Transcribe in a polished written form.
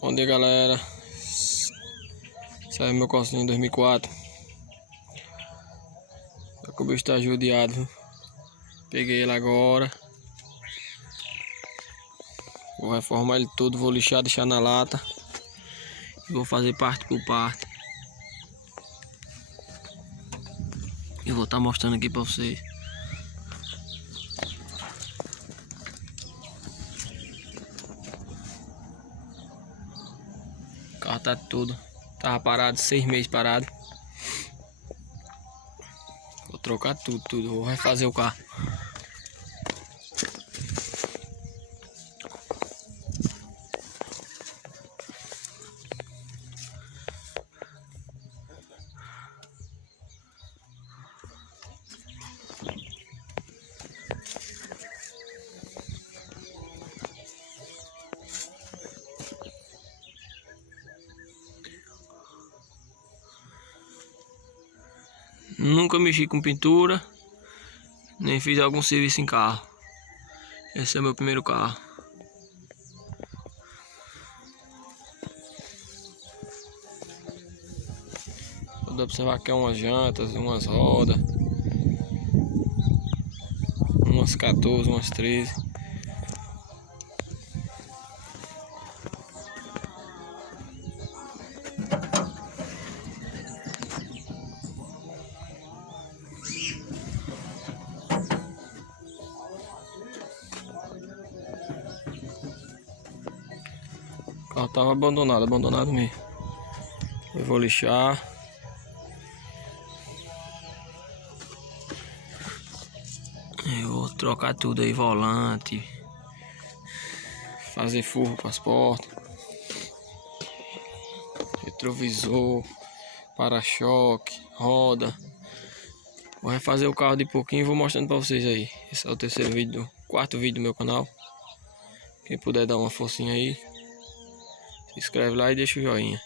Bom dia, galera. Esse é meu Corsinha 2004. Só que o bicho tá judiado, viu? Peguei ele agora. Vou reformar ele todo, vou lixar, deixar na lata. E vou fazer parte por parte. E vou estar mostrando aqui pra vocês. O carro tá tudo. Tava parado, 6 meses parado. Vou trocar tudo. Vou refazer o carro. Nunca mexi com pintura, nem fiz algum serviço em carro. Esse é meu primeiro carro. Dá pra observar que é umas jantas, umas rodas, umas 14, umas 13. O carro tava abandonado mesmo. Eu vou lixar. Eu vou trocar tudo aí, volante, fazer forro para as portas, retrovisor, para-choque, roda. Vou refazer o carro de pouquinho e vou mostrando para vocês aí. Esse é o terceiro vídeo, quarto vídeo do meu canal. Quem puder dar uma forcinha aí, se inscreve lá e deixa o joinha.